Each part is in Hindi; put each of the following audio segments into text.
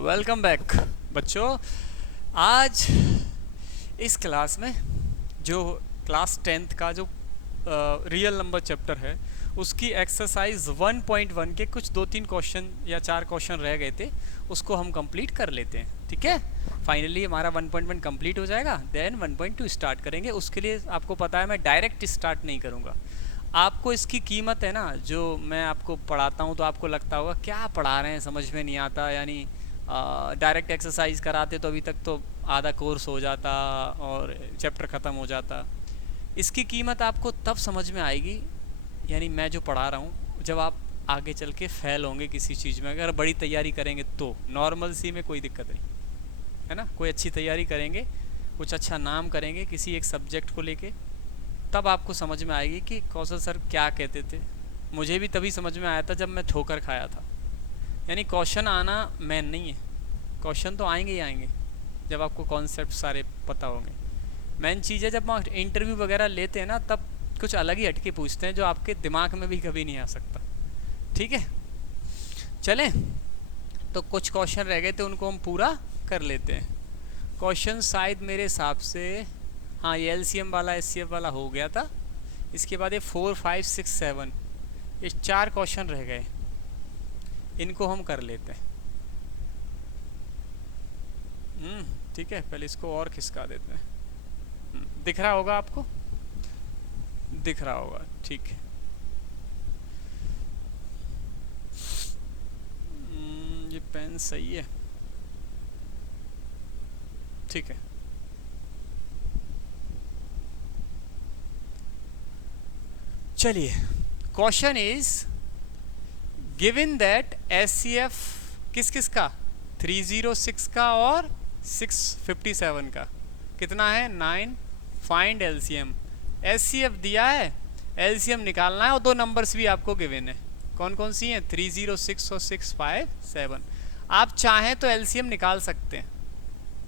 वेलकम बैक बच्चों। आज इस क्लास में जो क्लास 10th का जो रियल नंबर चैप्टर है उसकी एक्सरसाइज 1.1 के कुछ 2-3 क्वेश्चन या 4 क्वेश्चन रह गए थे, उसको हम कंप्लीट कर लेते हैं। ठीक है, फाइनली हमारा 1.1 कंप्लीट हो जाएगा, देन 1.2 स्टार्ट करेंगे। उसके लिए आपको पता है मैं डायरेक्ट स्टार्ट नहीं करूँगा। आपको इसकी कीमत है ना, जो मैं आपको पढ़ाता हूँ तो आपको लगता होगा क्या पढ़ा रहे हैं, समझ में नहीं आता, यानी डायरेक्ट एक्सरसाइज कराते तो अभी तक तो आधा कोर्स हो जाता और चैप्टर ख़त्म हो जाता। इसकी कीमत आपको तब समझ में आएगी, यानी मैं जो पढ़ा रहा हूँ, जब आप आगे चल के फेल होंगे किसी चीज़ में। अगर बड़ी तैयारी करेंगे तो नॉर्मल सी में कोई दिक्कत नहीं है ना, कोई अच्छी तैयारी करेंगे, कुछ अच्छा नाम करेंगे किसी एक सब्जेक्ट को लेके, तब आपको समझ में आएगी कि कौशल सर क्या कहते थे। मुझे भी तभी समझ में आया था जब मैं ठोकर खाया था। यानी क्वेश्चन आना मेन नहीं है, क्वेश्चन तो आएंगे ही आएंगे जब आपको कॉन्सेप्ट सारे पता होंगे। मेन चीज़ है जब हम इंटरव्यू वगैरह लेते हैं ना, तब कुछ अलग ही हटके पूछते हैं जो आपके दिमाग में भी कभी नहीं आ सकता। ठीक है, चलें तो कुछ क्वेश्चन रह गए थे, उनको हम पूरा कर लेते हैं। क्वेश्चन शायद मेरे हिसाब से, हाँ ये एलसीएम वाला एचसीएफ वाला हो गया था। इसके बाद ये 4, 5, 6, 7 ये 4 क्वेश्चन रह गए, इनको हम कर लेते हैं। ठीक है, पहले इसको और खिसका देते हैं। दिख रहा होगा आपको, दिख रहा होगा, ठीक है। ये पेन सही है, ठीक है। चलिए, question is given that HCF किस किस का, 306 का और 657 का कितना है, 9। Find LCM. एचसीएफ दिया है, एलसीएम निकालना है और दो नंबर्स भी आपको गिवन है। कौन कौन सी हैं, 306 और 657। आप चाहें तो एलसीएम निकाल सकते हैं।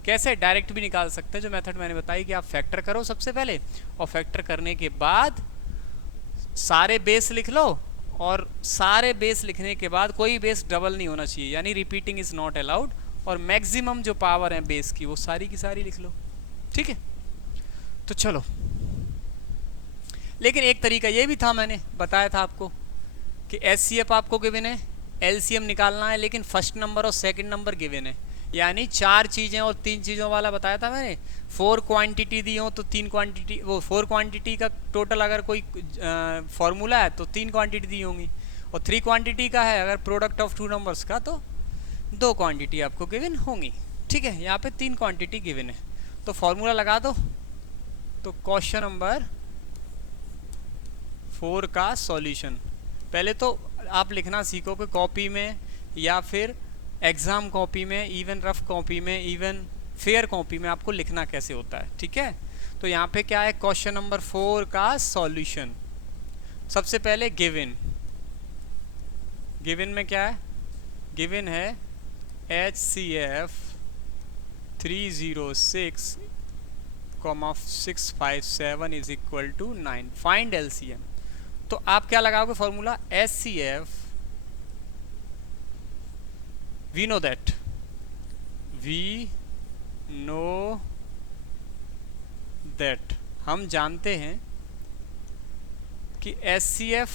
कैसे, डायरेक्ट भी निकाल सकते हैं, जो मेथड मैंने बताई कि आप फैक्टर करो सबसे पहले, और फैक्टर करने के बाद सारे बेस लिख लो, और सारे बेस लिखने के बाद कोई बेस डबल नहीं होना चाहिए, यानी रिपीटिंग इज नॉट अलाउड, और मैक्सिमम जो पावर है बेस की वो सारी की सारी लिख लो। ठीक है, तो चलो। लेकिन एक तरीका ये भी था, मैंने बताया था आपको कि एचसीएफ आपको गिवन है, एलसीएम निकालना है, लेकिन फर्स्ट नंबर और सेकंड नंबर गिवन है। यानी 4 चीज़ें और 3 चीज़ों वाला बताया था मैंने। 4 क्वांटिटी दी हो तो 3 क्वांटिटी, वो 4 क्वांटिटी का टोटल अगर कोई फॉर्मूला है तो 3 क्वांटिटी दी होंगी, और 3 क्वांटिटी का है अगर प्रोडक्ट ऑफ 2 नंबर्स का तो 2 क्वांटिटी आपको गिवन होंगी। ठीक है, यहाँ पे 3 क्वांटिटी गिवन है, तो फॉर्मूला लगा दो। तो क्वेश्चन नंबर 4 का सॉल्यूशन पहले तो आप लिखना सीखो कि कॉपी में या फिर एग्ज़ाम कॉपी में, इवन रफ कॉपी में, इवन फेयर कॉपी में आपको लिखना कैसे होता है। ठीक है, तो यहाँ पे क्या है, क्वेश्चन नंबर 4 का सॉल्यूशन। सबसे पहले गिवन, गिवन में क्या है, गिवन है HCF 306, 657 is equal to 9। Find LCM। तो आप क्या लगाओगे formula, HCF, we know that हम जानते हैं कि HCF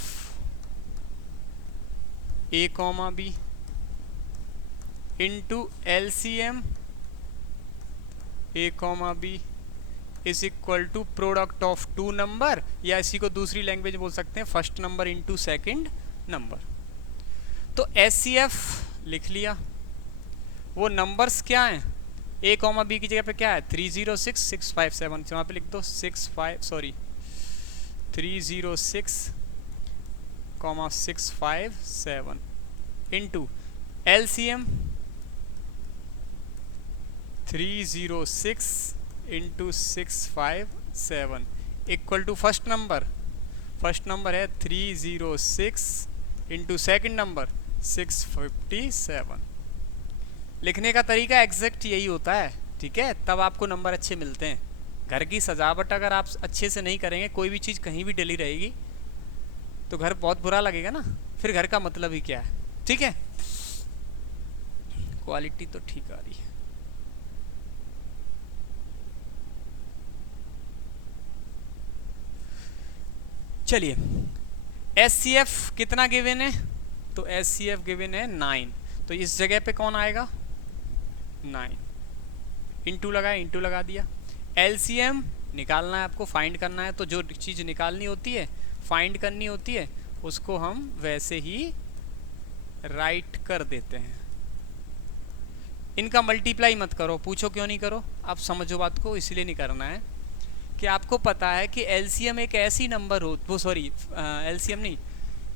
A, B into LCM A, B is equal to product of 2 number, या इसी को दूसरी लैंग्वेज बोल सकते हैं first number into second number. तो HCF लिख लिया, वो नंबर्स क्या हैं, A, B की जगह पे क्या है, 306, 657, वहाँ पे लिख दो 306, 657 into LCM 306 into 657 equal to first number है 306 इंटू सेकेंड नंबर 657। लिखने का तरीका एग्जैक्ट यही होता है। ठीक है, तब आपको नंबर अच्छे मिलते हैं। घर की सजावट अगर आप अच्छे से नहीं करेंगे, कोई भी चीज़ कहीं भी डली रहेगी तो घर बहुत बुरा लगेगा ना, फिर घर का मतलब ही क्या है। ठीक है, क्वालिटी तो ठीक आ रही है। चलिए, एचसीएफ कितना गिवन है? तो एचसीएफ गिवन है 9, तो इस जगह पे कौन आएगा? 9 इंटू लगाया, इंटू लगा दिया। एलसीएम निकालना है आपको, फाइंड करना है, तो जो चीज़ निकालनी होती है, फाइंड करनी होती है, उसको हम वैसे ही राइट कर देते हैं। इनका मल्टीप्लाई मत करो, पूछो क्यों नहीं करो, आप समझो बात को, इसलिए नहीं करना है कि आपको पता है कि एलसीएम एक ऐसी नंबर हो, वो सॉरी एलसीएम नहीं,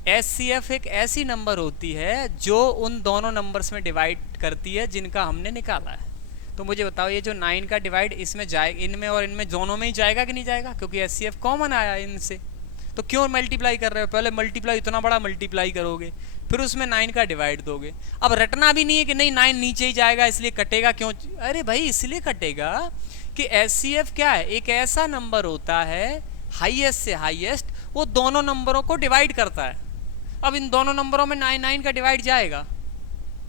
एचसीएफ एक ऐसी नंबर होती है जो उन दोनों नंबर्स में डिवाइड करती है जिनका हमने निकाला है। तो मुझे बताओ, ये जो 9 का डिवाइड इसमें जाए, इनमें और इनमें दोनों में ही जाएगा कि नहीं जाएगा? क्योंकि एचसीएफ कॉमन आया इनसे, तो क्यों मल्टीप्लाई कर रहे हो? पहले मल्टीप्लाई, इतना बड़ा मल्टीप्लाई करोगे, फिर उसमें 9 का डिवाइड दोगे। अब रटना भी नहीं है कि नहीं 9 नीचे ही जाएगा इसलिए कटेगा, क्यों? अरे भाई इसलिए कटेगा कि एचसीएफ क्या है, एक ऐसा नंबर होता है हाईएस्ट से हाईएस्ट, वो दोनों नंबरों को डिवाइड करता है। अब इन दोनों नंबरों में 9 का डिवाइड जाएगा,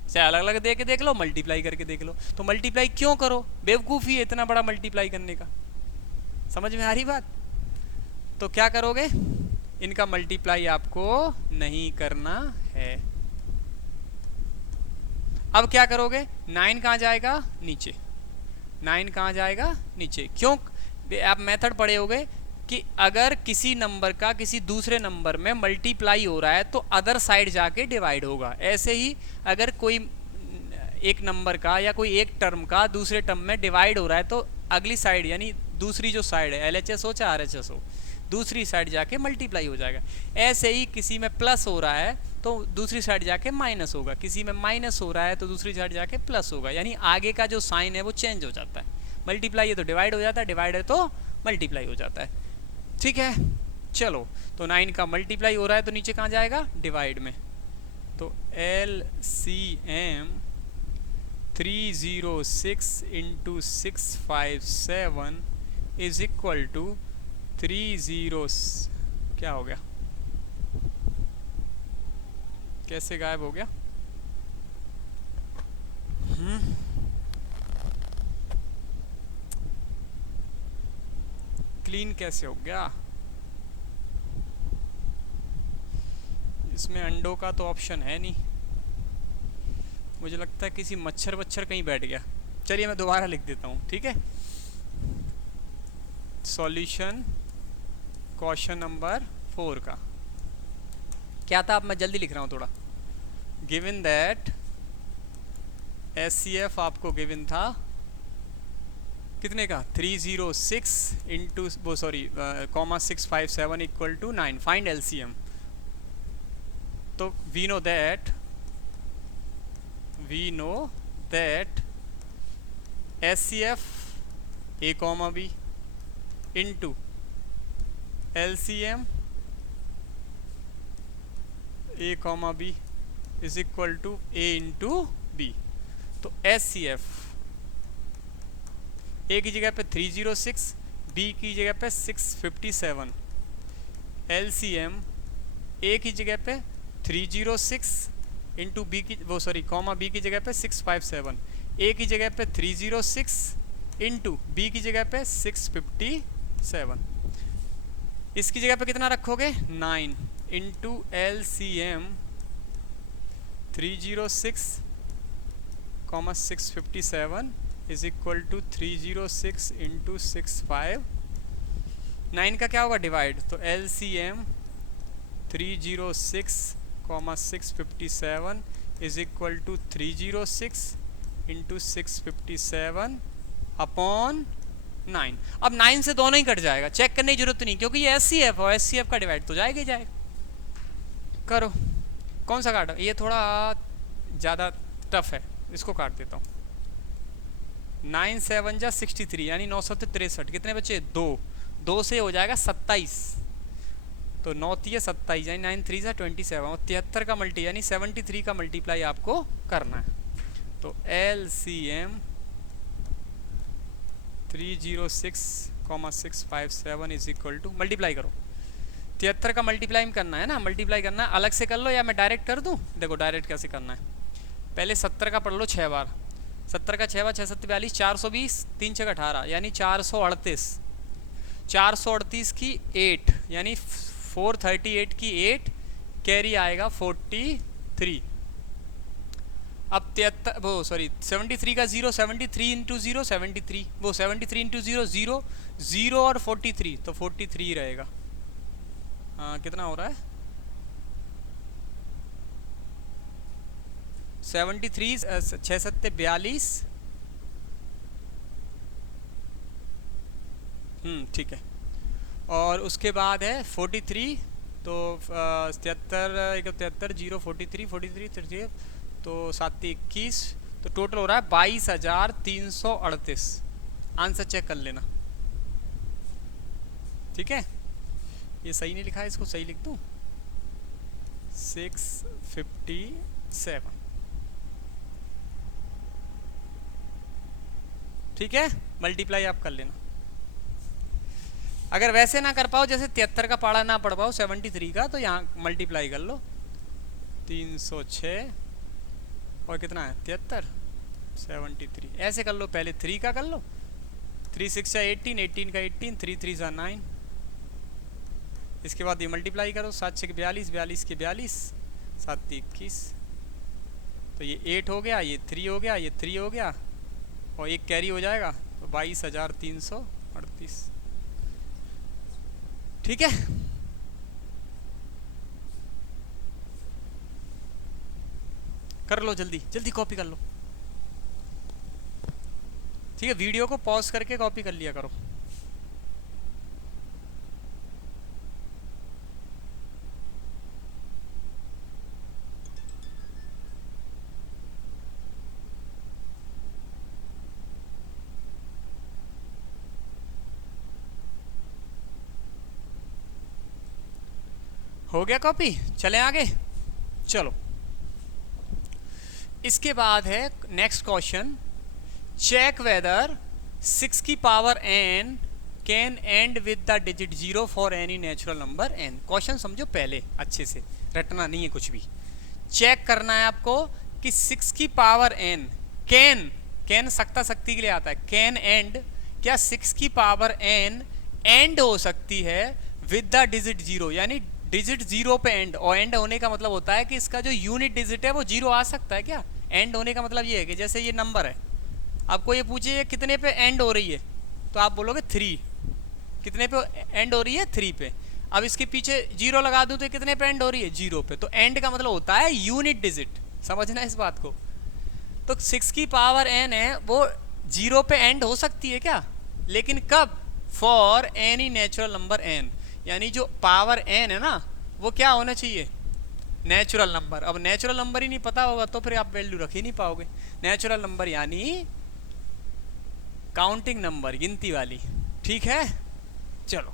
चाहे अलग अलग दे के देख लो, मल्टीप्लाई करके देख लो। तो मल्टीप्लाई क्यों करो? बेवकूफ़ी है इतना बड़ा मल्टीप्लाई करने का। समझ में आ रही बात? तो क्या करोगे, इनका मल्टीप्लाई आपको नहीं करना है। अब क्या करोगे, 9 कहाँ जाएगा? नीचे। 9 कहाँ जाएगा? नीचे। क्यों? आप मेथड पढ़े होगे कि अगर किसी नंबर का किसी दूसरे नंबर में मल्टीप्लाई हो रहा है तो अदर साइड जाके डिवाइड होगा। ऐसे ही अगर कोई एक नंबर का या कोई एक टर्म का दूसरे टर्म में डिवाइड हो रहा है तो अगली साइड, यानी दूसरी जो साइड है, एलएचएस हो चाहे आरएचएस हो, दूसरी साइड जाके मल्टीप्लाई हो जाएगा। ऐसे ही किसी में प्लस हो रहा है तो दूसरी साइड जाके माइनस होगा, किसी में माइनस हो रहा है तो दूसरी साइड जाके प्लस होगा, यानी आगे का जो साइन है वो चेंज हो जाता है। मल्टीप्लाई है तो डिवाइड हो जाता है, डिवाइड है तो मल्टीप्लाई हो जाता है। ठीक है, चलो, तो 9 का मल्टीप्लाई हो रहा है तो नीचे कहाँ जाएगा? डिवाइड में। तो LCM 306 into 657 is equal to 30, क्या हो गया, कैसे गायब हो गया? क्लीन कैसे हो गया? इसमें अंडों का तो ऑप्शन है नहीं, मुझे लगता है किसी मच्छर वच्छर कहीं बैठ गया। चलिए मैं दोबारा लिख देता हूँ, ठीक है। सॉल्यूशन क्वेश्चन नंबर 4 का क्या था? अब मैं जल्दी लिख रहा हूँ थोड़ा। गिवन दैट एचसीएफ आपको गिवन था कितने का? 306 इंटू वो sorry comma 657 equal to 9। Find LCM. तो we know that HCF A comma B into LCM A comma B is equal to A into B. तो एचसीएफ ए की जगह पे 306, बी की जगह पे 657, एलसीएम ए की जगह पे 306 इंटू बी की वो सॉरी कॉमा बी की जगह पे 657, ए की जगह पे 306 इंटू बी की जगह पे 657। इसकी जगह पे कितना रखोगे? 9 into LCM 306 comma 657 is equal to 306 into 659 का क्या होगा? डिवाइड। तो LCM 306 comma 657 is equal to 306 into 657 upon 9। अब 9 से दोनों ही कट जाएगा, चेक करने की जरूरत नहीं, क्योंकि ये एचसीएफ और एचसीएफ का डिवाइड तो जाएगा ही जाएगा। करो, कौन सा काटा? ये थोड़ा ज़्यादा टफ है, इसको काट देता हूँ। 9 7 जा 63, यानी 963। कितने बचे? 2 से हो जाएगा 27, तो 9 3 27, यानी 9 3 27, और 73 का मल्टी यानी 73 का मल्टीप्लाई आपको करना है। तो LCM 306, 657 is equal to, multiply करो, 73 का मल्टीप्लाई करना है ना, मल्टीप्लाई करना है। अलग से कर लो या मैं डायरेक्ट कर दूं? देखो डायरेक्ट कैसे करना है। पहले 70 का पढ़ लो 6 बार। 70 का 6 बार 6 7 42, 420, 3 6 18 यानी 438। 438 की 8 यानी 438 की 8 कैरी आएगा 43। अब 73 वो सॉरी 73 का 0, 73 इंटू 0 73, वो 73 इंटू 0 0 0 और 43 तो 43 रहेगा। हाँ कितना हो रहा है 73 6 7 42। ठीक है। और उसके बाद है 43 तो 73 73 0 43 43 33 तो 7 21 तो टोटल हो रहा है 22,338। आंसर चेक कर लेना। ठीक है, ये सही नहीं लिखा है, इसको सही लिख दूँ 657। ठीक है, मल्टीप्लाई आप कर लेना। अगर वैसे ना कर पाओ, जैसे 73 का पाड़ा ना पढ़ पाओ 73 का, तो यहाँ मल्टीप्लाई कर लो 306 और कितना है 73 73 ऐसे कर लो। पहले 3 का कर लो, 3 6 18, 18 का 18, 3 3 9। इसके बाद ये मल्टीप्लाई करो 7 6 42, 42 के 42, 7 21 तो ये 8 हो गया, ये 3 हो गया, ये 3 हो गया और एक कैरी हो जाएगा तो 22,338। ठीक है, कर लो जल्दी जल्दी, कॉपी कर लो। ठीक है, वीडियो को पॉज करके कॉपी कर लिया करो। हो गया कॉपी, चलें आगे। चलो, इसके बाद है नेक्स्ट क्वेश्चन, चेक वेदर 6 की power n can and with the digit 0 for any natural number n। Question समझो पहले अच्छे से, रटना नहीं है कुछ भी। चेक करना है आपको कि 6 की पावर n कैन सकता शक्ति के लिए आता है, कैन एंड, क्या 6 की पावर n एंड हो सकती है विद द डिजिट 0, यानी डिजिट 0 पे एंड। और एंड होने का मतलब होता है कि इसका जो यूनिट डिजिट है वो 0 आ सकता है। क्या एंड होने का मतलब ये है कि जैसे ये नंबर है, आपको ये पूछिए ये कितने पे एंड हो रही है तो आप बोलोगे 3। कितने पे एंड हो रही है 3 पे। अब इसके पीछे 0 लगा दूं तो कितने पे एंड हो रही है 0 पे। तो एंड का मतलब होता है यूनिट डिजिट, समझना इस बात को। तो 6 की पावर n है वो 0 पे एंड हो सकती है क्या, लेकिन कब, for any natural number n, यानी जो पावर n है ना वो क्या होना चाहिए, नेचुरल नंबर। अब नेचुरल नंबर ही नहीं पता होगा तो फिर आप वैल्यू रख ही नहीं पाओगे। नेचुरल नंबर यानी काउंटिंग नंबर, गिनती वाली। ठीक है, चलो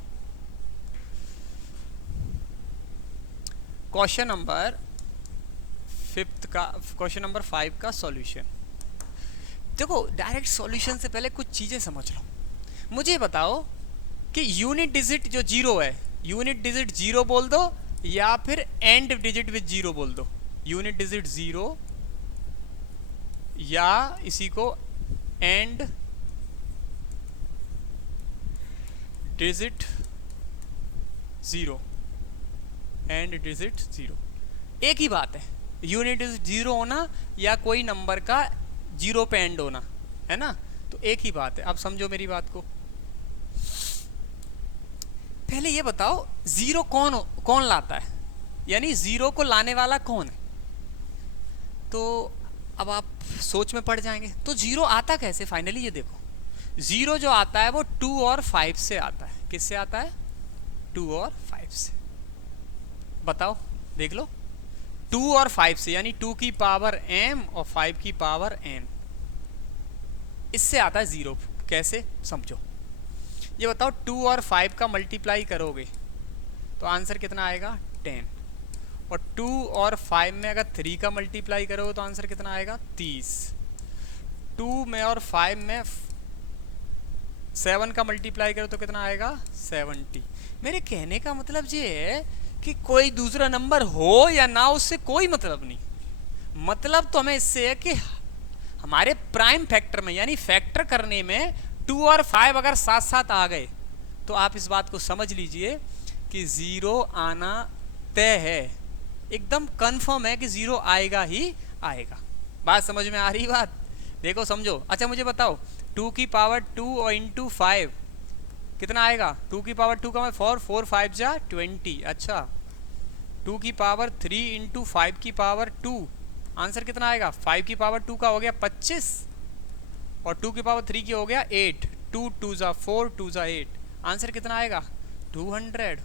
क्वेश्चन नंबर 5 का सॉल्यूशन। देखो, डायरेक्ट सॉल्यूशन से पहले कुछ चीजें समझ लो। मुझे बताओ कि यूनिट डिजिट जो 0 है, यूनिट डिजिट 0 बोल दो या फिर एंड डिजिट विद 0 बोल दो। यूनिट डिजिट 0 या इसी को एंड डिजिट 0, एंड डिजिट 0 एक ही बात है। यूनिट डिजिट 0 होना या कोई नंबर का 0 पे एंड होना, है ना, तो एक ही बात है। अब समझो मेरी बात को। पहले ये बताओ 0 कौन लाता है, यानी 0 को लाने वाला कौन है। तो अब आप सोच में पड़ जाएंगे, तो 0 आता कैसे। फाइनली ये देखो, 0 जो आता है वो 2 और 5 से आता है। किससे आता है, 2 और 5 से। बताओ, देख लो, 2 और 5 से, यानी 2 की पावर m और 5 की पावर n, इससे आता है 0। कैसे, समझो। ये बताओ 2 और 5 का मल्टीप्लाई करोगे तो आंसर कितना आएगा 10, और 2 और 5 में अगर 3 का मल्टीप्लाई करोगे तो आंसर कितना आएगा 30। 2 में और 5 में 7 का मल्टीप्लाई करो तो कितना आएगा 70। मेरे कहने का मतलब ये है कि कोई दूसरा नंबर हो या ना, उससे कोई मतलब नहीं, मतलब तो हमें इससे है कि हमारे प्राइम फैक्टर में यानी फैक्टर करने में 2 और 5 अगर साथ साथ आ गए तो आप इस बात को समझ लीजिए कि 0 आना तय है, एकदम कंफर्म है कि 0 आएगा ही आएगा। बात समझ में आ रही बात? देखो समझो। अच्छा मुझे बताओ 2 की पावर 2 और इंटू 5 कितना आएगा? 2 की पावर 2 का मैं 4, 4 5 जा 20। अच्छा 2 की पावर 3 इंटू 5 की पावर 2, आंसर कितना आएगा? 5 की पावर 2 का हो गया 25 और 2 की पावर 3 की हो गया 8। 2 2 जा 4, 2 जा 8, आंसर कितना आएगा? 200।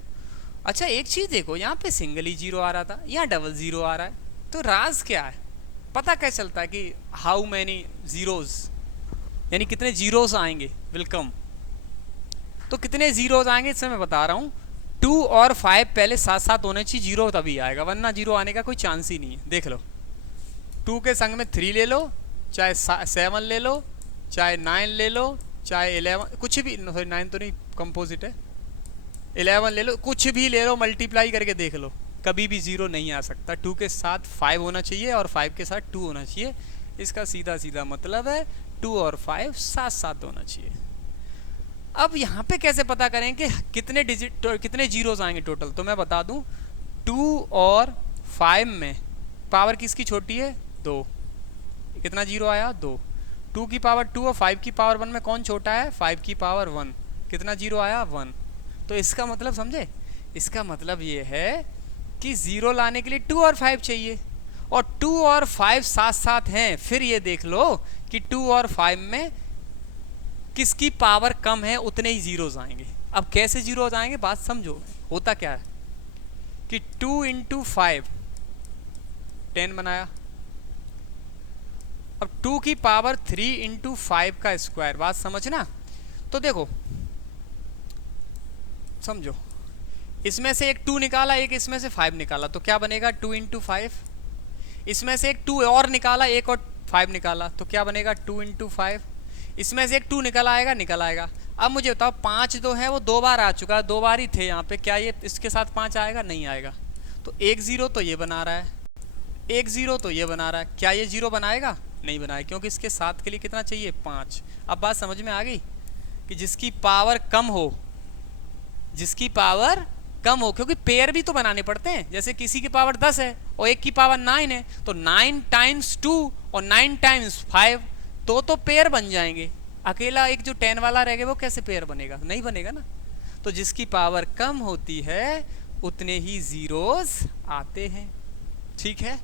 अच्छा एक चीज़ देखो, यहाँ पे सिंगल ही जीरो आ रहा था, यहाँ डबल जीरो आ रहा है, तो राज क्या है? पता कैसे चलता है कि हाउ मैनी जीरोज, यानी कितने जीरोज आएंगे वेलकम? तो कितने जीरोज आएंगे इससे मैं बता रहा हूँ। 2 और 5 पहले साथ साथ होने चाहिए, जीरो तभी आएगा, वरना जीरो आने का कोई चांस ही नहीं है। देख लो 2 के संग में 3 ले लो, चाहे 7 ले लो, चाहे 9 ले लो, चाहे 11, कुछ भी, सॉरी 9 तो नहीं कंपोजिट है, 11 ले लो, कुछ भी ले लो, मल्टीप्लाई करके देख लो, कभी भी जीरो नहीं आ सकता। 2 के साथ 5 होना चाहिए और 5 के साथ 2 होना चाहिए। इसका सीधा सीधा मतलब है 2 और 5 साथ साथ होना चाहिए। अब यहाँ पे कैसे पता करें कि कितने डिजिट कितने जीरोस आएंगे टोटल? तो मैं बता दूं 2 और 5 में पावर किसकी छोटी है? 2। कितना जीरो आया? 2। 2 की पावर 2 और 5 की पावर 1 में कौन छोटा है? 5 की पावर 1। कितना जीरो आया? 1। तो इसका मतलब समझे? इसका मतलब ये है कि जीरो लाने के लिए 2 और 5 चाहिए, और 2 और 5 साथ साथ हैं। फिर ये देख लो कि 2 और 5 में किसकी पावर कम है, उतने ही जीरोज आएंगे। अब कैसे जीरोज आएंगे बात समझो। होता क्या है कि 2 इंटू 5 10 बनाया, अब 2 की पावर 3 इंटू 5 का स्क्वायर, बात समझना। तो देखो समझो, इसमें से एक 2 निकाला, एक इसमें से 5 निकाला, तो क्या बनेगा? 2 इंटू 5। इसमें से एक 2 और निकाला, एक और 5 निकाला, तो क्या बनेगा? 2 इंटू 5। इसमें से एक 2 निकल आएगा, निकल आएगा। अब मुझे बताओ 5 जो है वो 2 बार आ चुका है, 2 बार ही थे यहाँ पे, क्या ये इसके साथ 5 आएगा? नहीं आएगा। तो एक जीरो तो ये बना रहा है, एक जीरो तो ये बना रहा है, क्या ये जीरो बनाएगा? नहीं बनाएगा, क्योंकि इसके साथ के लिए कितना चाहिए? 5। अब बात समझ में आ गई कि जिसकी पावर कम हो, जिसकी पावर कम हो, क्योंकि पेयर भी तो बनाने पड़ते हैं। जैसे किसी की पावर 10 है और एक की पावर 9 है, तो 9 टाइम्स 2 और 9 टाइम्स 5 तो पेयर बन जाएंगे। अकेला एक जो 10 वाला रह गया वो कैसे पेयर बनेगा? नहीं बनेगा ना। तो जिसकी पावर कम होती है उतने ही जीरोस आते हैं। ठीक है,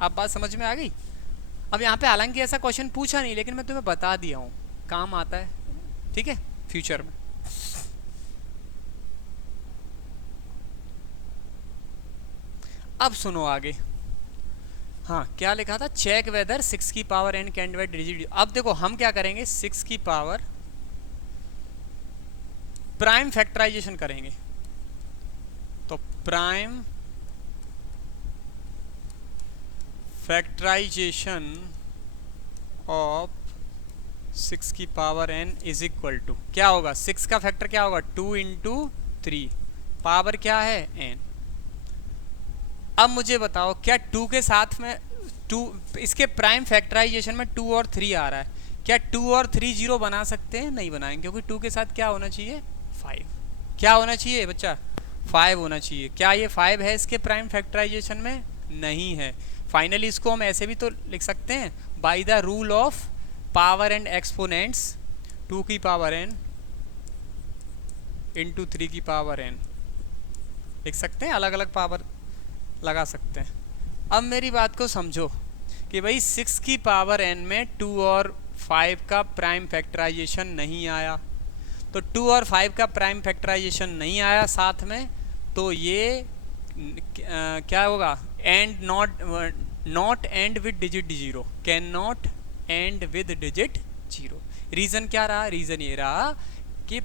अब बात समझ में आ गई। अब यहाँ पे हालांकि ऐसा क्वेश्चन पूछा नहीं, लेकिन मैं तुम्हें बता दिया हूँ, काम आता है। ठीक है, फ्यूचर में। अब सुनो आगे। हाँ क्या लिखा था? चेक वेदर 6 की power n can divide digit. अब देखो हम क्या करेंगे, 6 की पावर प्राइम फैक्टराइजेशन करेंगे। तो प्राइम फैक्टराइजेशन ऑफ 6 की power n is equal to क्या होगा? 6 का फैक्टर क्या होगा? 2 इंटू 3, पावर क्या है? n। अब मुझे बताओ क्या 2 के साथ में 2, इसके प्राइम फैक्टराइजेशन में 2 और 3 आ रहा है, क्या 2 और 3 जीरो बना सकते हैं? नहीं बनाएंगे, क्योंकि 2 के साथ क्या होना चाहिए? 5। क्या होना चाहिए बच्चा? 5 होना चाहिए। क्या ये 5 है इसके प्राइम फैक्टराइजेशन में? नहीं है। फाइनली इसको हम ऐसे भी तो लिख सकते हैं, by the rule of power and exponents, 2 की पावर n इंटू 3 की पावर n लिख सकते हैं, अलग अलग पावर लगा सकते हैं। अब मेरी बात को समझो कि भाई 6 की पावर n में 2 और 5 का प्राइम फैक्टराइजेशन नहीं आया, तो 2 और 5 का प्राइम फैक्टराइजेशन नहीं आया साथ में, तो ये क्या होगा? And not end with digit 0, can not end with digit 0। Reason क्या रहा? रीज़न ये रहा कि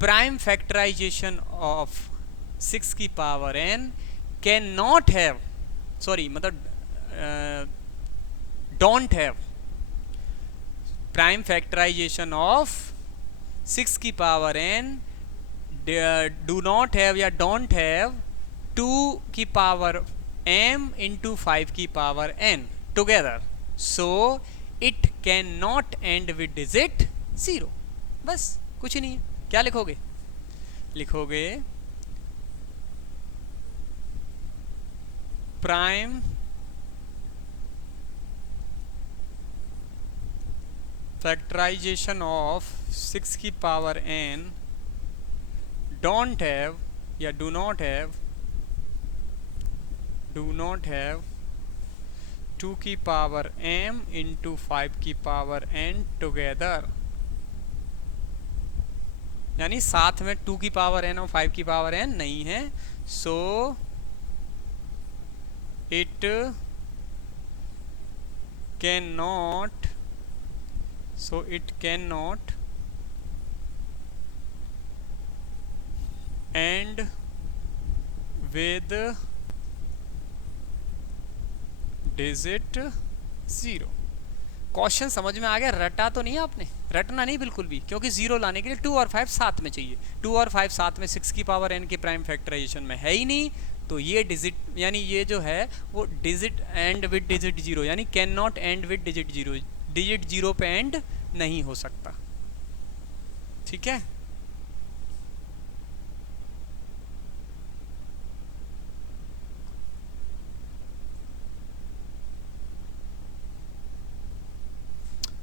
प्राइम फैक्टराइजेशन ऑफ 6 की power n can not have, sorry मतलब don't have, prime factorization of 6 की power n do not have या डोंट हैव 2 की पावर m into 5 की power n together, so it can not end with digit 0। बस कुछ नहीं है। क्या लिखोगे? लिखोगे प्राइम फैक्टराइजेशन ऑफ 6 की पावर n डोंट हैव या डू नॉट हैव 2 की पावर m इंटू 5 की पावर n टुगेदर, यानी साथ में 2 की पावर n और 5 की पावर n नहीं है। सो it can not end with digit 0। Question समझ में आ गया? रटा तो नहीं आपने? रटना नहीं बिल्कुल भी, क्योंकि 0 लाने के लिए 2 और 5 साथ में चाहिए। 2 और 5 साथ में 6 की पावर n के प्राइम फैक्टराइजेशन में है ही नहीं, तो ये डिजिट यानी ये जो है वो डिजिट एंड विद डिजिट 0 यानी can not end with digit 0, digit 0 पे एंड नहीं हो सकता। ठीक है,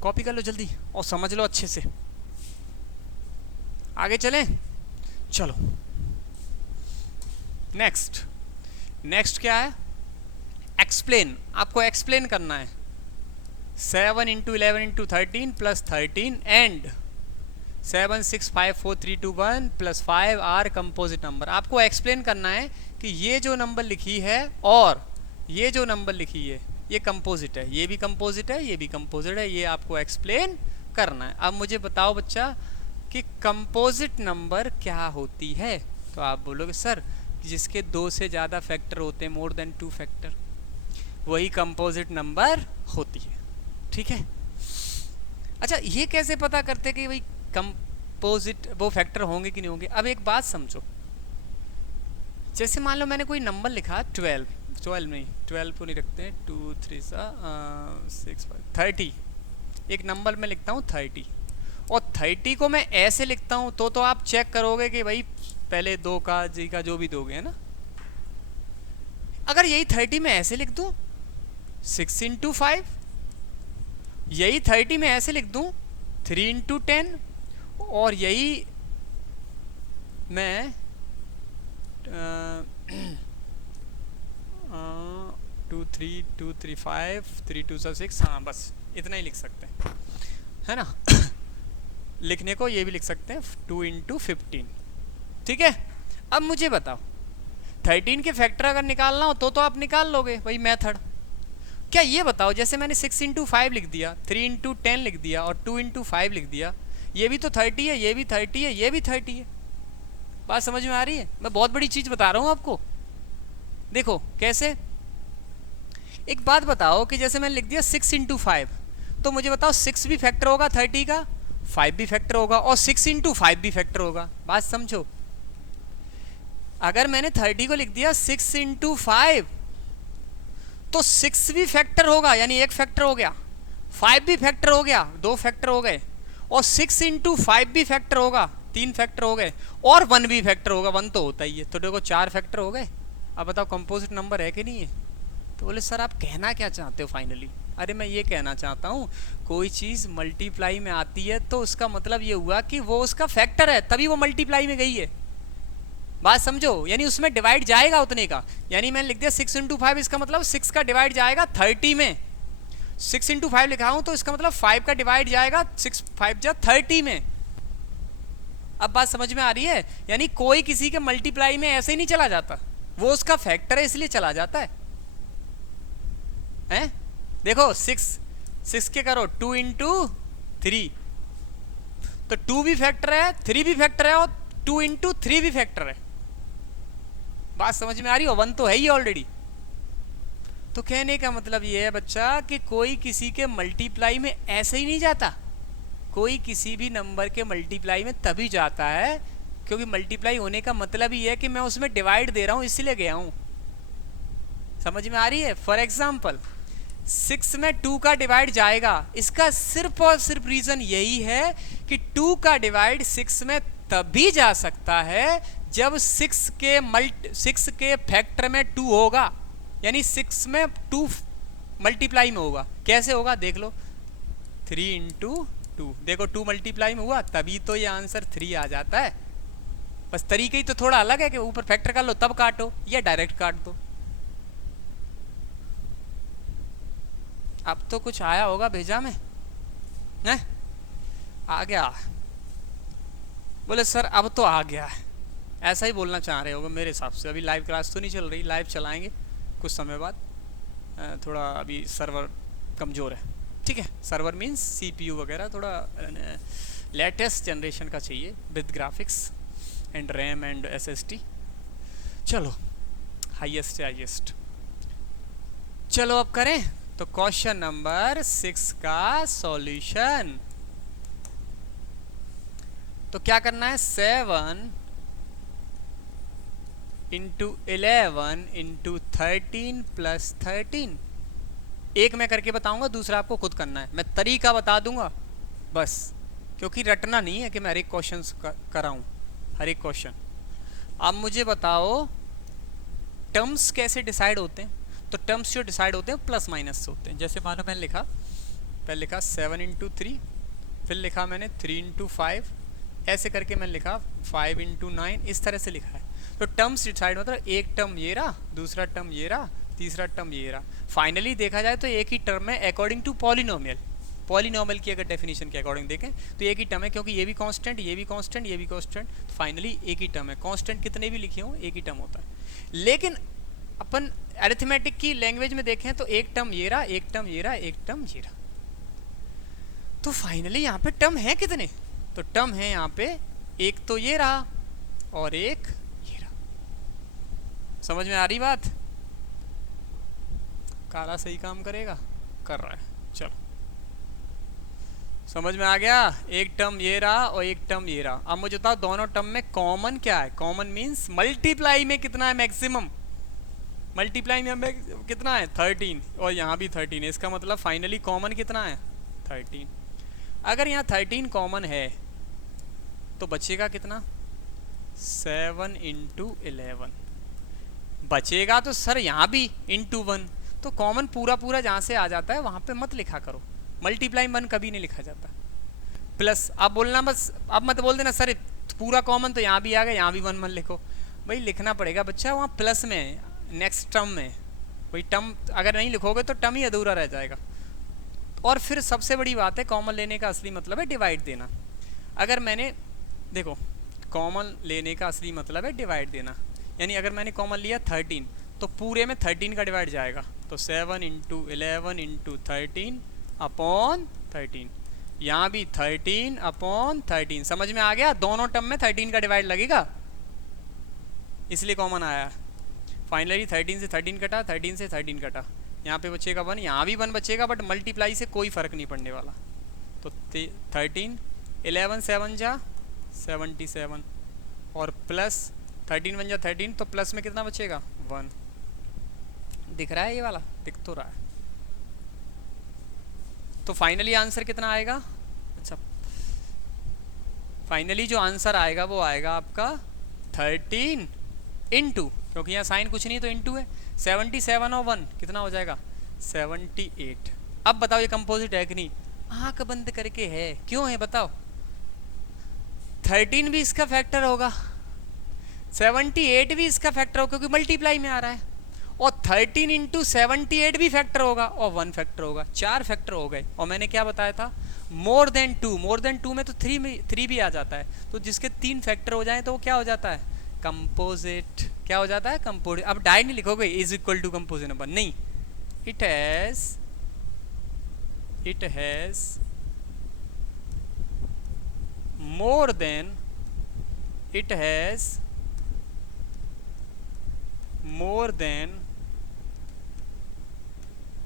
कॉपी कर लो जल्दी और समझ लो अच्छे से। आगे चलें? चलो नेक्स्ट क्या है? एक्सप्लेन। आपको एक्सप्लेन करना है 7 into 11 into 13 plus 13 and 7 6 5 4 3 2 1 plus 5 are composite number. आपको एक्सप्लेन करना है कि ये जो नंबर लिखी है और ये जो नंबर लिखी है ये कंपोजिट है, ये भी कंपोजिट है, ये भी कंपोजिट है, ये आपको एक्सप्लेन करना है। अब मुझे बताओ बच्चा कि कंपोजिट नंबर क्या होती है? तो आप बोलोगे सर जिसके 2 से ज़्यादा फैक्टर होते हैं, मोर देन 2 फैक्टर, वही कंपोजिट नंबर होती है। ठीक है, अच्छा ये कैसे पता करते कि भाई कंपोजिट वो फैक्टर होंगे कि नहीं होंगे? अब एक बात समझो, जैसे मान लो मैंने कोई नंबर लिखा 12 नहीं 12 को नहीं रखते हैं, 2 3 6 5 30, एक नंबर में लिखता हूँ 30 और 30 को मैं ऐसे लिखता हूँ तो आप चेक करोगे कि भाई पहले 2 का जी का जो भी दोगे है ना। अगर यही 30 में ऐसे लिख दूँ 6 इंटू 5, यही 30 में ऐसे लिख दूँ 3 इंटू 10 और यही मैं 2 3 2 3 5 3 2 6, हाँ बस इतना ही लिख सकते हैं है ना। लिखने को ये भी लिख सकते हैं 2 इंटू 15। ठीक है, अब मुझे बताओ 13 के फैक्टर अगर निकालना हो तो आप निकाल लोगे वही मेथड। क्या ये बताओ जैसे मैंने 6 इंटू 5 लिख दिया, 3 इंटू 10 लिख दिया और 2 इंटू 5 लिख दिया, ये भी तो 30 है, ये भी 30 है, ये भी 30 है। बात समझ में आ रही है? मैं बहुत बड़ी चीज़ बता रहा हूँ आपको। देखो कैसे, एक बात बताओ कि जैसे मैंने लिख दिया 6 इंटू 5, तो मुझे बताओ 6 भी फैक्टर होगा 30 का, 5 भी फैक्टर होगा और 6 इंटू 5 भी फैक्टर होगा। बात समझो, अगर मैंने 30 को लिख दिया 6 इंटू 5 तो 6 भी फैक्टर होगा यानी एक फैक्टर हो गया, 5 भी फैक्टर हो गया 2 फैक्टर हो गए और 6 इंटू 5 भी फैक्टर होगा 3 फैक्टर हो गए और 1 भी फैक्टर होगा, 1 तो होता ही है, तो देखो 4 फैक्टर हो गए। अब बताओ कंपोजिट नंबर है कि नहीं है? तो बोले सर आप कहना क्या चाहते हो फाइनली? अरे मैं ये कहना चाहता हूँ कोई चीज़ मल्टीप्लाई में आती है तो उसका मतलब ये हुआ कि वो उसका फैक्टर है, तभी वो मल्टीप्लाई में गई है। बात समझो, यानी उसमें डिवाइड जाएगा उतने का। यानी मैंने लिख दिया 6 इंटू 5, इसका मतलब 6 का डिवाइड जाएगा 30 में। 6 इंटू 5 लिखा हूँ तो इसका मतलब 5 का डिवाइड जाएगा 6 5 जा 30 में। अब बात समझ में आ रही है? यानी कोई किसी के मल्टीप्लाई में ऐसे ही नहीं चला जाता, वो उसका फैक्टर है इसलिए चला जाता है। हैं? देखो 6 के करो 2 इंटू 3, तो 2 भी फैक्टर है 3 भी फैक्टर है और 2 इंटू 3 भी फैक्टर है। बात समझ में आ रही हो? 1 तो है ही ऑलरेडी। तो कहने का मतलब ये है बच्चा कि कोई किसी के मल्टीप्लाई में ऐसे ही नहीं जाता, कोई किसी भी नंबर के मल्टीप्लाई में तभी जाता है क्योंकि मल्टीप्लाई होने का मतलब ही है कि मैं उसमें डिवाइड दे रहा हूँ इसलिए गया हूँ। समझ में आ रही है? फॉर एग्जाम्पल 6 में 2 का डिवाइड जाएगा, इसका सिर्फ और सिर्फ रीजन यही है कि 2 का डिवाइड 6 में तभी जा सकता है जब 6 के फैक्टर में 2 होगा, यानी 6 में 2 मल्टीप्लाई में होगा। कैसे होगा देख लो, 3 इंटू 2, देखो 2 मल्टीप्लाई में हुआ तभी तो ये आंसर 3 आ जाता है। बस तरीके ही तो थोड़ा अलग है कि ऊपर फैक्टर कर लो तब काटो या डायरेक्ट काट दो। अब तो कुछ आया होगा भेजा में, है? आ गया? बोले सर अब तो आ गया है, ऐसा ही बोलना चाह रहे होगे मेरे हिसाब से। अभी लाइव क्लास तो नहीं चल रही, लाइव चलाएंगे कुछ समय बाद, थोड़ा अभी सर्वर कमज़ोर है। ठीक है, सर्वर मीन्स सीपीयू वगैरह थोड़ा लेटेस्ट जनरेशन का चाहिए with graphics and RAM and SSD. चलो हाईएस्ट से हाईएस्ट, चलो अब करें तो क्वेश्चन नंबर 6 का सॉल्यूशन। तो क्या करना है, 7 इंटू 11 इंटू 13 प्लस 13। एक मैं करके बताऊंगा, दूसरा आपको खुद करना है। मैं तरीका बता दूंगा बस, क्योंकि रटना नहीं है कि मैं हर एक क्वेश्चन कराऊं, हर एक क्वेश्चन। अब मुझे बताओ टर्म्स कैसे डिसाइड होते हैं। तो टर्म्स जो डिसाइड होते हैं प्लस माइनस से होते हैं। जैसे मानो मैंने लिखा, पहले लिखा 7 इंटू 3, फिर लिखा मैंने 3 इंटू 5, ऐसे करके मैंने लिखा 5 इंटू 9, इस तरह से लिखा है। तो टर्म्स डिसाइड मतलब एक टर्म ये रहा, दूसरा टर्म ये रहा, तीसरा टर्म ये रहा। फाइनली देखा जाए तो एक ही टर्म है अकॉर्डिंग टू पॉलिनोमियल। पॉलिनोमियल की अगर डेफिनेशन के अकॉर्डिंग देखें तो एक ही टर्म है, क्योंकि ये भी कांस्टेंट, ये भी कांस्टेंट, ये भी कांस्टेंट, तो फाइनली एक ही टर्म है। कांस्टेंट कितने भी लिखे हों एक ही टर्म होता है। लेकिन अपन अरिथमेटिक की लैंग्वेज में देखें तो एक टर्म ये रहा, एक टर्म ये रहा, एक टर्म ये रहा। तो फाइनली यहाँ पे टर्म है कितने, तो टर्म है यहाँ पे एक तो ये रहा और एक ये रहा। समझ में आ रही बात? काला सही काम करेगा, कर रहा है। चलो समझ में आ गया, एक टर्म ये रहा और एक टर्म ये रहा। अब मुझे बताओ दोनों टर्म में कॉमन क्या है। कॉमन मीन्स मल्टीप्लाई में कितना है मैक्सिमम, मल्टीप्लाई में कितना है 13, और यहाँ भी 13 है। इसका मतलब फाइनली कॉमन कितना है 13। अगर यहाँ 13 कॉमन है तो बचेगा कितना 7 इंटू 11 बचेगा। तो सर यहाँ भी इंटू 1, तो कॉमन पूरा पूरा जहाँ से आ जाता है वहाँ पे मत लिखा करो। मल्टीप्लाई 1 कभी नहीं लिखा जाता। प्लस अब बोलना बस, अब मत बोल देना सर पूरा कॉमन तो यहाँ भी आ गया, यहाँ भी 1 1 लिखो। भाई लिखना पड़ेगा बच्चा, वहाँ प्लस में नेक्स्ट टर्म में। भाई टर्म अगर नहीं लिखोगे तो टर्म ही अधूरा रह जाएगा। और फिर सबसे बड़ी बात है, कॉमन लेने का असली मतलब है डिवाइड देना। अगर मैंने देखो कॉमन लेने का असली मतलब है डिवाइड देना, यानी अगर मैंने कॉमन लिया 13 तो पूरे में 13 का डिवाइड जाएगा। तो 7 इंटू 11 इंटू 13 अपॉन 13, यहाँ भी 13 अपॉन 13। समझ में आ गया, दोनों टर्म में 13 का डिवाइड लगेगा, इसलिए कॉमन आया। फाइनली 13 से 13 कटा, 13 से 13 कटा, यहाँ पे बचेगा 1, यहाँ भी 1 बचेगा, बट मल्टीप्लाई से कोई फ़र्क नहीं पड़ने वाला। तो 13 11 7 जा 77 और प्लस 13 1 जा 13, तो प्लस में कितना बचेगा 1। दिख रहा है ये वाला, दिख तो रहा है। तो फाइनली आंसर कितना आएगा, अच्छा फाइनली जो आंसर आएगा वो आएगा आपका 13 इंटू, क्योंकि यहाँ साइन कुछ नहीं तो इंटू है, 77 और 1 कितना हो जाएगा 78। अब बताओ ये कंपोजिट है कि नहीं, आंख बंद करके है, क्यों है बताओ। 13 भी इसका फैक्टर होगा, 78 भी इसका फैक्टर होगा क्योंकि मल्टीप्लाई में आ रहा है, और 13 इंटू 78 भी फैक्टर होगा और 1 फैक्टर होगा। 4 फैक्टर हो गए। और मैंने क्या बताया था, मोर देन 2, मोर देन 2 में तो 3 भी आ जाता है, तो जिसके 3 फैक्टर हो जाए तो वो क्या हो जाता है कंपोजिट। क्या हो जाता है कंपोजिट। अब डायरेक्ट नहीं लिखोगे is equal to composite number, नहीं, it has more than, it has more than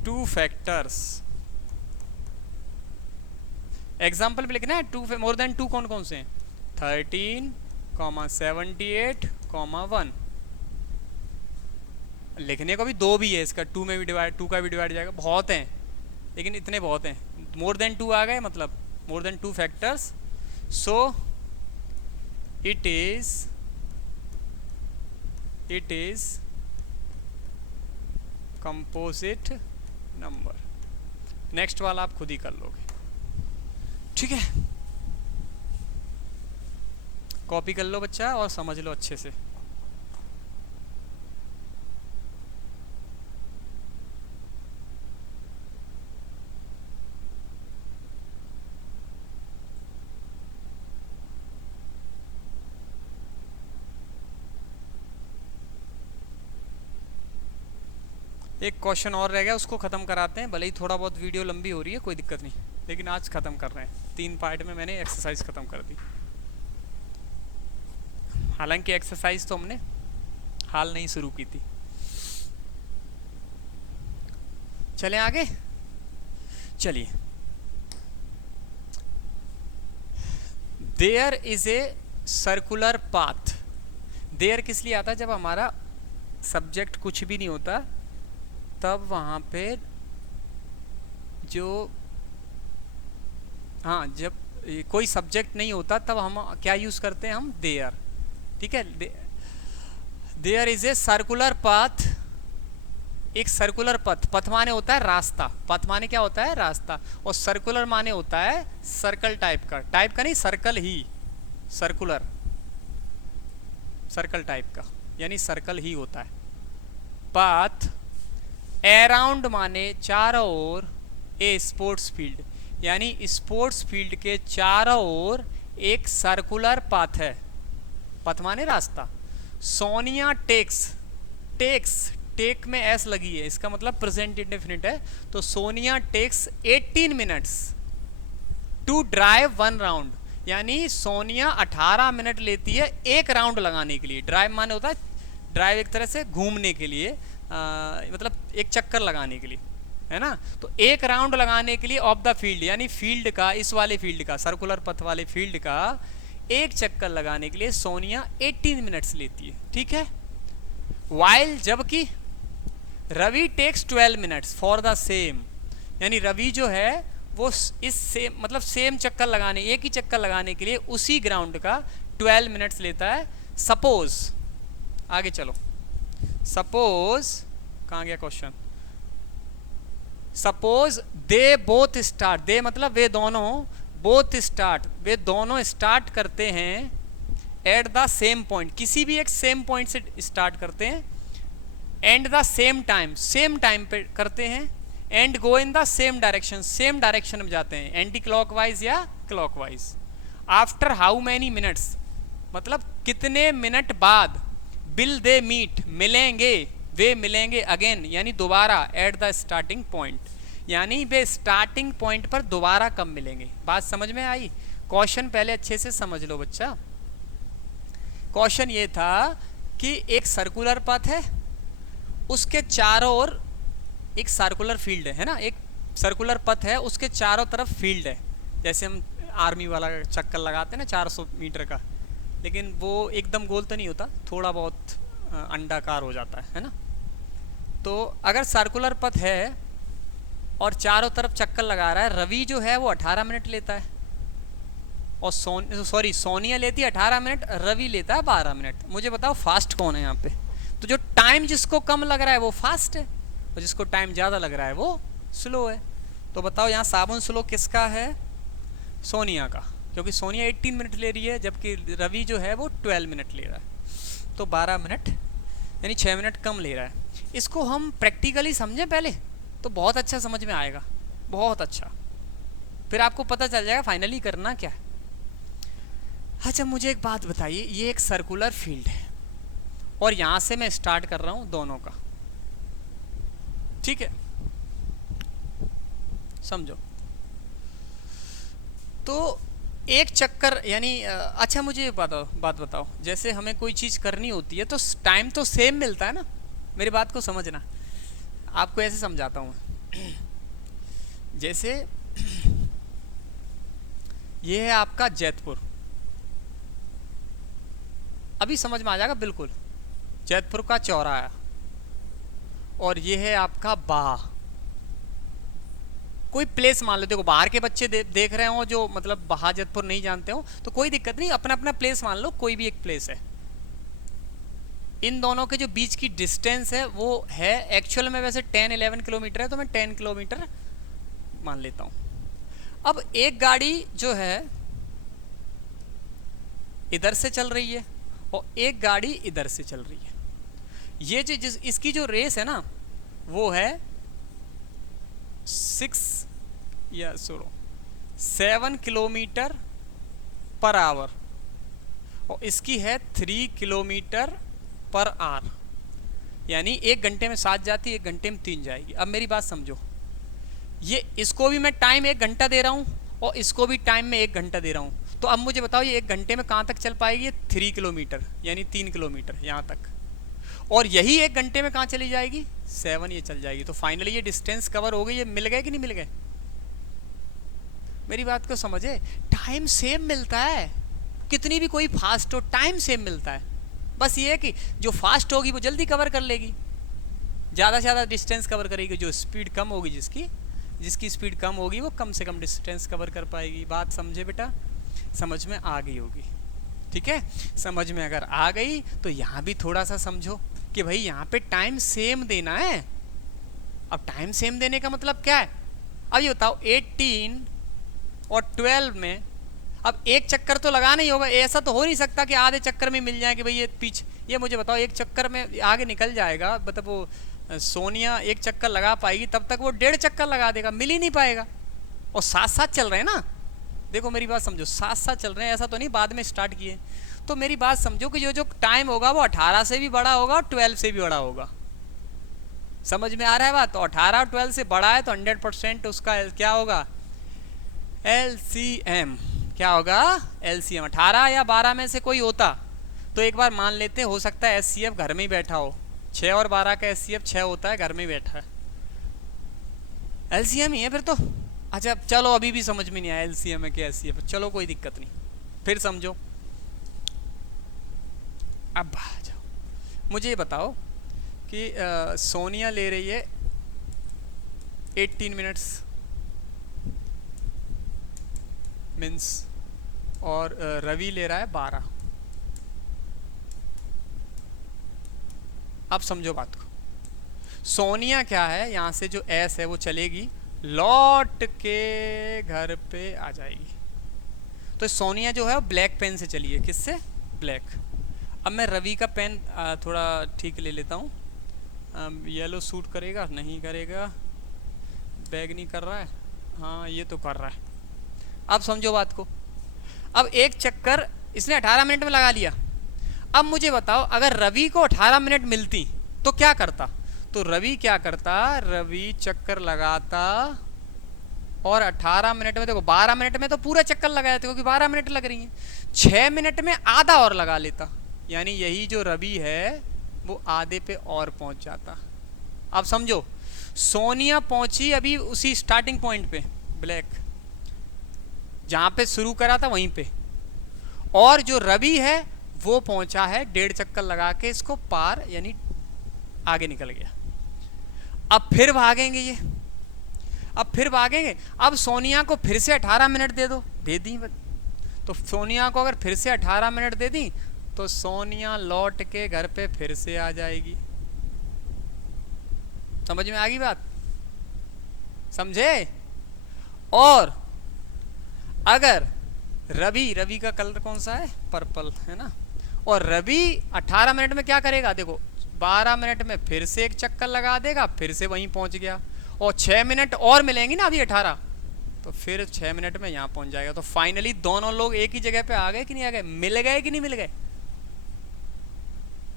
2 factors। Example पे लिखना है, 2 मोर देन 2 कौन कौन से हैं, 13, 78, 1। लिखने को भी दो भी है, इसका टू में भी डिवाइड, टू का भी डिवाइड जाएगा, बहुत हैं, लेकिन इतने बहुत हैं, मोर देन टू आ गए, मतलब more than two factors, so it is composite number. Next वाला आप खुद ही कर लोगे, ठीक है। कॉपी कर लो बच्चा और समझ लो अच्छे से। एक क्वेश्चन और रह गया, उसको ख़त्म कराते हैं, भले ही थोड़ा बहुत वीडियो लंबी हो रही है, कोई दिक्कत नहीं, लेकिन आज ख़त्म कर रहे हैं। 3 पार्ट में मैंने एक्सरसाइज ख़त्म कर दी। हालांकि एक्सरसाइज तो हमने हाल नहीं शुरू की थी। चलें आगे, चलिए। There is a circular path. There किस लिए आता है? जब हमारा सब्जेक्ट कुछ भी नहीं होता, तब वहाँ पे जो, हाँ, जब कोई सब्जेक्ट नहीं होता तब हम क्या यूज़ करते हैं? हम देयर, ठीक है। There is a circular path, एक सर्कुलर पथ, पथ माने होता है रास्ता, पथ माने क्या होता है? रास्ता, और सर्कुलर माने होता है सर्कल टाइप का, टाइप का नहीं, सर्कल ही, सर्कुलर, सर्कल टाइप का, यानी सर्कल ही होता है। पाथ अराउंड माने चारों ओर, ए स्पोर्ट्स फील्ड, यानी स्पोर्ट्स फील्ड के चारों ओर एक सर्कुलर पाथ है, पथ माने रास्ता। सोनिया टेक्स, टेक में एस लगी है, इसका मतलब प्रेजेंट इंडेफिनिट है, तो Sonia takes 18 minutes to drive 1 round, यानी सोनिया 18 मिनट लेती है एक राउंड लगाने के लिए। ड्राइव माने होता है, ड्राइव एक तरह से घूमने के लिए, मतलब एक चक्कर लगाने के लिए, है ना। तो एक राउंड लगाने के लिए ऑफ द फील्ड, यानी फील्ड का, इस वाले फील्ड का, सर्कुलर पथ वाले फील्ड का एक चक्कर लगाने के लिए सोनिया 18 मिनट्स लेती है, ठीक है। वाइल, जबकि Ravi takes 12 minutes for the same, यानी रवि जो है वो इस सेम, मतलब सेम चक्कर लगाने, एक ही चक्कर लगाने के लिए उसी ग्राउंड का 12 मिनट्स लेता है। सपोज, आगे चलो, सपोज, कहाँ गया question? Suppose they both start, they मतलब वे दोनों, बोथ स्टार्ट, वे दोनों स्टार्ट करते हैं एट द सेम पॉइंट, किसी भी एक सेम पॉइंट से स्टार्ट करते हैं, and the same time, same time पे करते हैं, and go in the same direction, same direction में जाते हैं, एंटी क्लॉकवाइज या clockwise. After how many minutes, मतलब कितने मिनट बाद, विल दे मीट, मिलेंगे, वे मिलेंगे अगेन, यानी दोबारा, एट द स्टार्टिंग पॉइंट, यानी वे स्टार्टिंग पॉइंट पर दोबारा कब मिलेंगे। बात समझ में आई? क्वेश्चन पहले अच्छे से समझ लो बच्चा। क्वेश्चन ये था कि एक सर्कुलर पाथ है, उसके चारों ओर एक सर्कुलर फील्ड है ना, एक सर्कुलर पथ है, उसके चारों तरफ फील्ड है, जैसे हम आर्मी वाला चक्कर लगाते हैं ना 400 मीटर का, लेकिन वो एकदम गोल तो नहीं होता, थोड़ा बहुत अंडाकार हो जाता है ना। तो अगर सर्कुलर पथ है और चारों तरफ चक्कर लगा रहा है, रवि जो है वो 18 मिनट लेता है, और सोनिया लेती है 18 मिनट, रवि लेता है 12 मिनट। मुझे बताओ फास्ट कौन है यहाँ पे? तो जो टाइम जिसको कम लग रहा है वो फास्ट है, और जिसको टाइम ज़्यादा लग रहा है वो स्लो है। तो बताओ यहाँ साबुन स्लो किसका है? सोनिया का, क्योंकि सोनिया 18 मिनट ले रही है, जबकि रवि जो है वो 12 मिनट ले रहा है, तो 12 मिनट यानी 6 मिनट कम ले रहा है। इसको हम प्रैक्टिकली समझें पहले तो बहुत अच्छा समझ में आएगा, बहुत अच्छा, फिर आपको पता चल जाएगा फाइनली करना क्या है। अच्छा मुझे एक बात बताइए, ये एक सर्कुलर फील्ड है और यहाँ से मैं स्टार्ट कर रहा हूँ दोनों का, ठीक है, समझो। तो एक चक्कर यानी अच्छा मुझे बात बताओ, जैसे हमें कोई चीज़ करनी होती है तो टाइम तो सेम मिलता है ना, मेरी बात को समझना, आपको ऐसे समझाता हूँ। जैसे ये है आपका जैतपुर, अभी समझ में आ जाएगा बिल्कुल, जैतपुर का चौराहा, और ये है आपका बा। कोई प्लेस मान लो, देखो बाहर के बच्चे देख रहे हो जो मतलब बहाजतपुर नहीं जानते हो तो कोई दिक्कत नहीं, अपना अपना प्लेस मान लो, कोई भी एक प्लेस है। इन दोनों के जो बीच की डिस्टेंस है वो है एक्चुअल में वैसे 10-11 किलोमीटर है, तो मैं 10 किलोमीटर मान लेता हूँ। अब एक गाड़ी जो है इधर से चल रही है और एक गाड़ी इधर से चल रही है। ये जो इसकी जो रेस है ना वो है 7 किलोमीटर पर आवर और इसकी है 3 किलोमीटर पर आवर, यानी 1 घंटे में 7 जाती, 1 घंटे में 3 जाएगी। अब मेरी बात समझो, ये इसको भी मैं टाइम 1 घंटा दे रहा हूँ और इसको भी टाइम में 1 घंटा दे रहा हूँ, तो अब मुझे बताओ ये 1 घंटे में कहाँ तक चल पाएगी? 3 किलोमीटर यानी 3 किलोमीटर यहाँ तक, और यही 1 घंटे में कहाँ चली जाएगी? 7 ये चल जाएगी। तो फाइनली ये डिस्टेंस कवर हो गई। ये मिल गए कि नहीं मिल गए? मेरी बात को समझे, टाइम सेम मिलता है, कितनी भी कोई फास्ट हो टाइम सेम मिलता है। बस ये है कि जो फास्ट होगी वो जल्दी कवर कर लेगी, ज़्यादा से ज़्यादा डिस्टेंस कवर करेगी। जो स्पीड कम होगी, जिसकी स्पीड कम होगी वो कम से कम डिस्टेंस कवर कर पाएगी। बात समझे बेटा? समझ में आ गई होगी, ठीक है। समझ में अगर आ गई तो यहाँ भी थोड़ा सा समझो कि भाई यहाँ पे टाइम सेम देना है। अब टाइम सेम देने का मतलब क्या है? अब ये बताओ 18 और 12 में अब एक चक्कर तो लगाना ही होगा। ऐसा तो हो नहीं सकता कि आधे चक्कर में मिल जाए कि भाई ये पीछे, ये मुझे बताओ एक चक्कर में आगे निकल जाएगा, मतलब वो सोनिया एक चक्कर लगा पाएगी, तब तक वो 1.5 चक्कर लगा देगा, मिल ही नहीं पाएगा। और साथ साथ चल रहे हैं ना, देखो मेरी बात समझो, साथ साथ चल रहे हैं, ऐसा तो नहीं बाद में स्टार्ट किए। तो मेरी बात समझो कि जो टाइम होगा वो 18 से भी बड़ा होगा और 12 से भी बड़ा होगा। समझ में आ रहा है बात? तो 18 और 12 से बड़ा है तो 100% उसका क्या होगा? LCM। क्या होगा? LCM। 18 या 12 में से कोई होता तो एक बार मान लेते, हो सकता है SCF घर में ही बैठा हो। 6 और 12 का SCF 6 होता है, घर में ही बैठा है, LCM ही है फिर तो। अच्छा चलो, अभी भी समझ में नहीं आया LCM है कि SCF, चलो कोई दिक्कत नहीं, फिर समझो। अब आ जाओ, मुझे ये बताओ कि सोनिया ले रही है 18 मिनट्स मीन्स, और रवि ले रहा है 12। अब समझो बात को। सोनिया क्या है, यहाँ से जो S है वो चलेगी, लौट के घर पे आ जाएगी। तो सोनिया जो है ब्लैक पेन से चली है। किससे? ब्लैक। अब मैं रवि का पेन थोड़ा ठीक ले लेता हूँ। येलो सूट करेगा? नहीं करेगा। बैग नहीं कर रहा है? हाँ ये तो कर रहा है। अब समझो बात को। अब एक चक्कर इसने 18 मिनट में लगा लिया। अब मुझे बताओ अगर रवि को 18 मिनट मिलती तो क्या करता? तो रवि क्या करता? रवि चक्कर लगाता और 18 मिनट में, देखो 12 मिनट में तो पूरा चक्कर लगाया था क्योंकि 12 मिनट लग रही हैं, 6 मिनट में आधा और लगा लेता, यानी यही जो रवि है वो आधे पे और पहुंच जाता। अब समझो, सोनिया पहुंची अभी उसी स्टार्टिंग पॉइंट पे, ब्लैक जहां पे शुरू करा था वहीं पे, और जो रवि है वो पहुंचा है 1.5 चक्कर लगा के इसको पार, यानी आगे निकल गया। अब फिर भागेंगे ये, अब फिर भागेंगे। अब सोनिया को फिर से 18 मिनट दे दो, दे दी। तो सोनिया को अगर फिर से 18 मिनट दे दी तो सोनिया लौट के घर पे फिर से आ जाएगी। समझ में आ गई बात? समझे? और अगर रवि का कलर कौन सा है? पर्पल है ना। और रवि 18 मिनट में क्या करेगा? देखो 12 मिनट में फिर से एक चक्कर लगा देगा, फिर से वहीं पहुंच गया, और 6 मिनट और मिलेंगी ना अभी 18, तो फिर 6 मिनट में यहाँ पहुंच जाएगा। तो फाइनली दोनों लोग एक ही जगह पे आ गए कि नहीं आ गए? मिल गए कि नहीं मिल गए?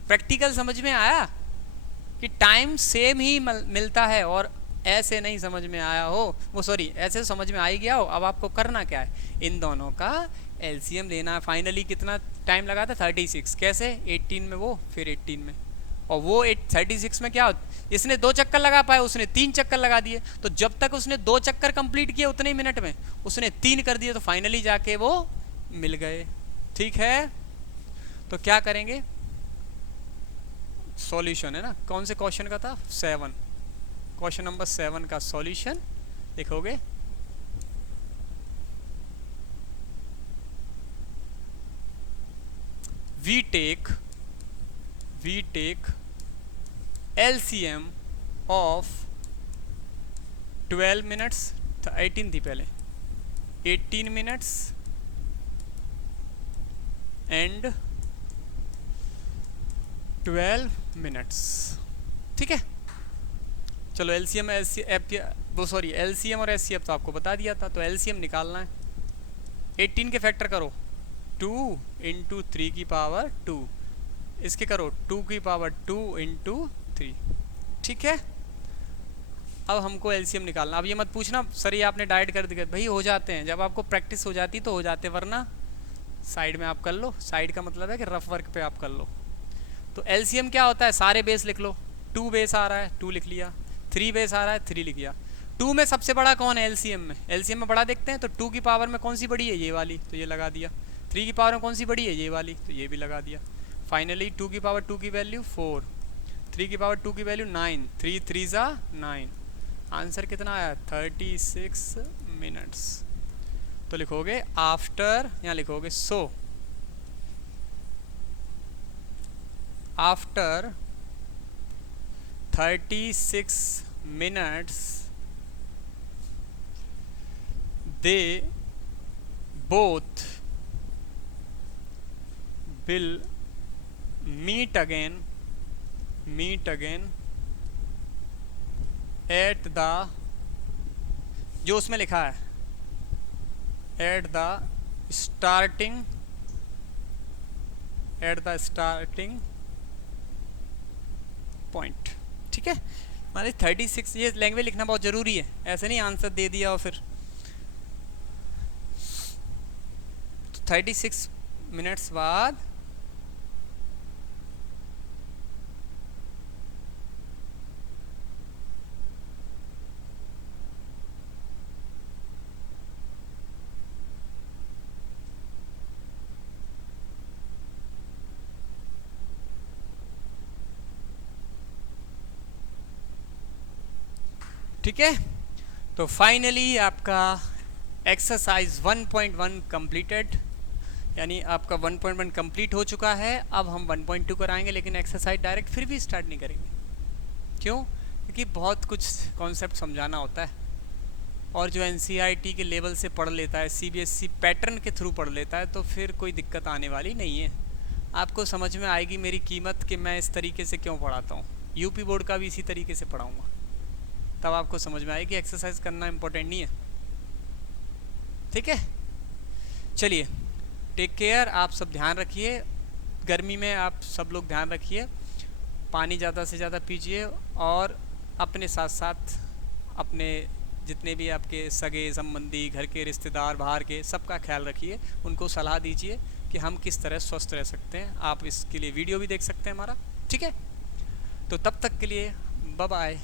प्रैक्टिकल समझ में आया कि टाइम सेम ही मिलता है, और ऐसे नहीं समझ में आया हो, वो सॉरी ऐसे समझ में आ ही गया हो। अब आपको करना क्या है? इन दोनों का LCM लेना है। फाइनली कितना टाइम लगा था? 36। कैसे? 18 में वो, फिर 18 में, और वो 36 में क्या होता? इसने 2 चक्कर लगा पाए, उसने 3 चक्कर लगा दिए। तो जब तक उसने 2 चक्कर कंप्लीट किए उतने ही मिनट में उसने 3 कर दिए, तो फाइनली जाके वो मिल गए। ठीक है, तो क्या करेंगे? सॉल्यूशन है ना, कौन से क्वेश्चन का था, 7, क्वेश्चन नंबर 7 का सॉल्यूशन लिखोगे। We take LCM of 12 minutes, 18 थी पहले, 18 मिनट्स एंड 12 मिनट्स। ठीक है, चलो एलसीएम वो सॉरी एलसीएम और एचसीएफ तो आपको बता दिया था, तो एलसीएम निकालना है। 18 के फैक्टर करो 2 इंटू 3 की पावर 2, इसके करो 2 की पावर 2 इंटू 3। ठीक है, अब हमको एलसीएम निकालना। अब ये मत पूछना सर ये आपने डाइट कर दिया, भाई हो जाते हैं, जब आपको प्रैक्टिस हो जाती तो हो जाते, वरना साइड में आप कर लो। साइड का मतलब है कि रफ वर्क पे आप कर लो। तो एलसीएम क्या होता है, सारे बेस लिख लो। 2 बेस आ रहा है 2 लिख लिया, 3 बेस आ रहा है 3 लिख लिया। 2 में सबसे बड़ा कौन है एलसीएम में, एलसीएम में बड़ा देखते हैं तो 2 की पावर में कौन सी बड़ी है, ये वाली, तो ये लगा दिया। 3 की पावर में कौन सी बड़ी है, ये वाली, तो ये भी लगा दिया। फाइनली 2 की पावर 2 की वैल्यू 4, 3 की पावर 2 की वैल्यू 9, 3 3 जा 9। आंसर कितना आया, 36 मिनट्स। तो लिखोगे आफ्टर, यहाँ लिखोगे so after 36 minutes they both will meet again at the, जो उसमें लिखा है at the starting पॉइंट। ठीक है, मतलब 36, ये लैंग्वेज लिखना बहुत ज़रूरी है, ऐसे नहीं आंसर दे दिया और फिर। 36 मिनट्स बाद ठीक है, तो फाइनली आपका एक्सरसाइज 1.1 कंप्लीटेड, यानी आपका 1.1 कंप्लीट हो चुका है। अब हम 1.2 कराएंगे, लेकिन एक्सरसाइज डायरेक्ट फिर भी स्टार्ट नहीं करेंगे। क्यों, क्योंकि बहुत कुछ कॉन्सेप्ट समझाना होता है, और जो एनसीईआरटी के लेवल से पढ़ लेता है, सीबीएसई पैटर्न के थ्रू पढ़ लेता है, तो फिर कोई दिक्कत आने वाली नहीं है। आपको समझ में आएगी मेरी कीमत कि मैं इस तरीके से क्यों पढ़ाता हूँ। यूपी बोर्ड का भी इसी तरीके से पढ़ाऊँगा, तब आपको समझ में आएगी एक्सरसाइज करना इम्पोर्टेंट नहीं है। ठीक है, चलिए टेक केयर, आप सब ध्यान रखिए। गर्मी में आप सब लोग ध्यान रखिए, पानी ज़्यादा से ज़्यादा पीजिए, और अपने साथ साथ अपने जितने भी आपके सगे संबंधी, घर के रिश्तेदार, बाहर के, सबका ख्याल रखिए। उनको सलाह दीजिए कि हम किस तरह स्वस्थ रह सकते हैं। आप इसके लिए वीडियो भी देख सकते हैं हमारा। ठीक है, तो तब तक के लिए बाय बाय।